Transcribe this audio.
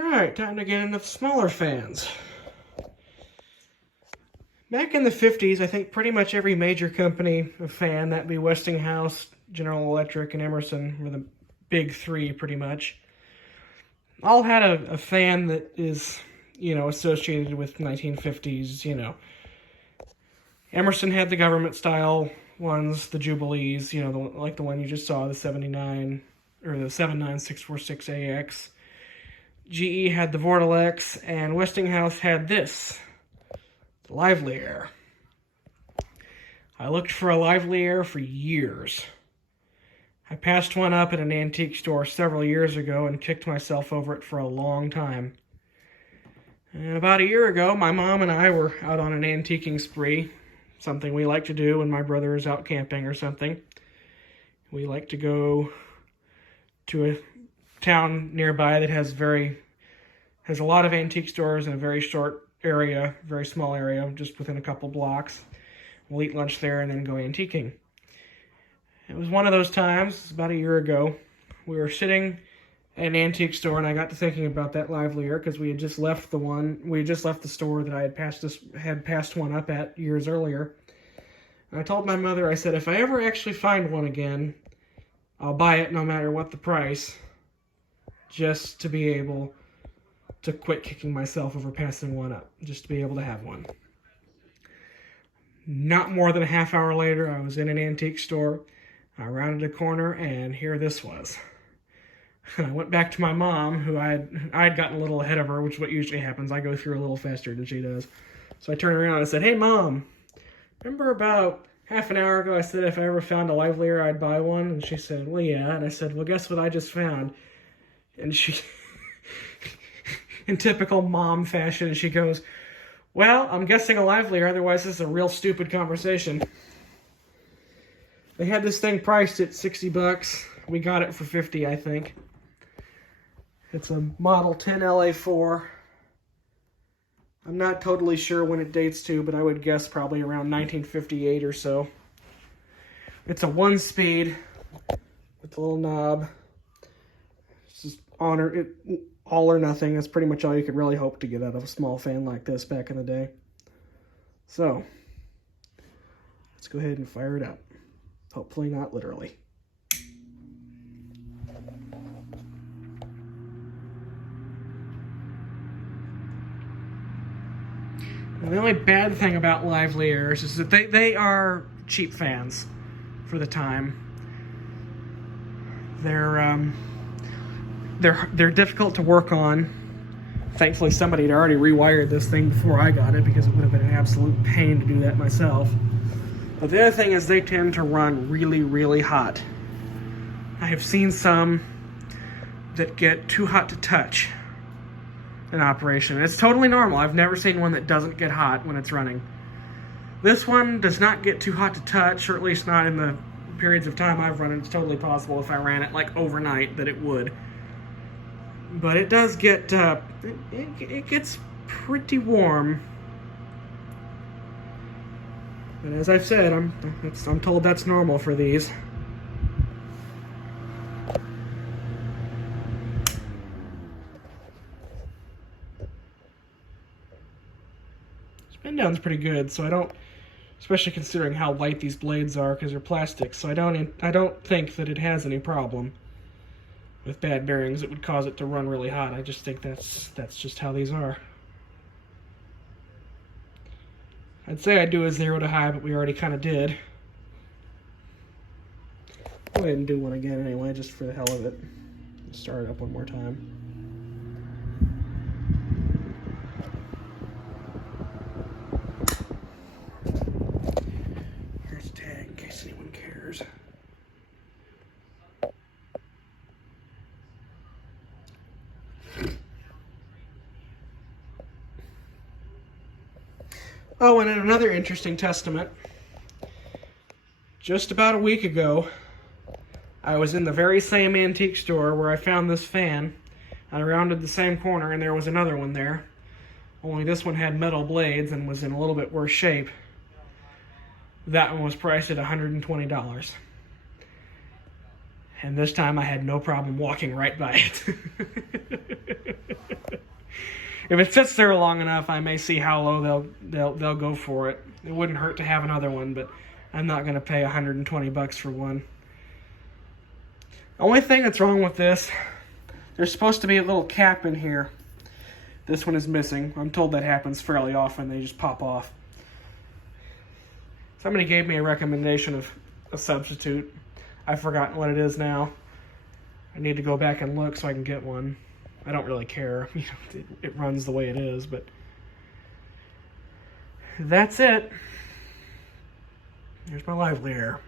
Alright, time to get into the smaller fans. Back in the 50s, I think pretty much every major company of fan, that'd be Westinghouse, General Electric, and Emerson, were the big three pretty much, all had a fan that is, associated with 1950s, Emerson had the government style ones, the Jubilees, like the one you just saw, the 79, or the 79646AX. GE had the Vortelex, and Westinghouse had this, the LivelyAire. I looked for a LivelyAire for years. I passed one up at an antique store several years ago and kicked myself over it for a long time. And about a year ago, my mom and I were out on an antiquing spree, something we like to do when my brother is out camping or something. We like to go to a town nearby that has a lot of antique stores in a very short area, very small area, just within a couple blocks. We'll eat lunch there and then go antiquing. It was one of those times, about a year ago, we were sitting at an antique store and I got to thinking about that LivelyAire because we had just left the store that I had passed one up at years earlier. And I told my mother, I said, if I ever actually find one again, I'll buy it no matter what the price, just to be able to quit kicking myself over passing one up, just to be able to have one. Not more than a half hour later, I was in an antique store. I rounded a corner, and here this was. I went back to my mom, who I had gotten a little ahead of her, which is what usually happens. I go through a little faster than she does. So I turned around and said, "Hey, Mom, remember about half an hour ago I said if I ever found a LivelyAire, I'd buy one?" And she said, "Well, yeah." And I said, "Well, guess what I just found?" And she, in typical mom fashion, she goes, "Well, I'm guessing a LivelyAire, otherwise this is a real stupid conversation." They had this thing priced at $60. We got it for $50, I think. It's a Model 10 LA4. I'm not totally sure when it dates to, but I would guess probably around 1958 or so. It's a 1-speed with a little knob. It's just all or nothing. That's pretty much all you could really hope to get out of a small fan like this back in the day. So, let's go ahead and fire it up. Hopefully not literally. And the only bad thing about LivelyAires is that they are cheap fans for the time. They're difficult to work on. Thankfully, somebody had already rewired this thing before I got it because it would have been an absolute pain to do that myself. But the other thing is they tend to run really, really hot. I have seen some that get too hot to touch in operation. It's totally normal. I've never seen one that doesn't get hot when it's running. This one does not get too hot to touch, or at least not in the periods of time I've run it. It's totally possible if I ran it like overnight that it would. But it does get, it gets pretty warm. And as I've said, I'm told that's normal for these. Spin down's pretty good, so I don't, especially considering how light these blades are because they're plastic, so I don't think that it has any problem with bad bearings that would cause it to run really hot. I just think that's just how these are. I'd say I'd do a 0 to high, but we already kind of did. Go ahead and do one again anyway, just for the hell of it. Start it up one more time. Here's a tag in case anyone cares. Oh, and another interesting testament. Just about a week ago, I was in the very same antique store where I found this fan. I rounded the same corner and there was another one there. Only this one had metal blades and was in a little bit worse shape. That one was priced at $120. And this time I had no problem walking right by it. if it sits there long enough, I may see how low they'll go for it. It wouldn't hurt to have another one, but I'm not going to pay $120 for one. The only thing that's wrong with this, there's supposed to be a little cap in here. This one is missing. I'm told that happens fairly often. They just pop off. Somebody gave me a recommendation of a substitute. I've forgotten what it is now. I need to go back and look so I can get one. I don't really care. It runs the way it is, but that's it. Here's my LivelyAire.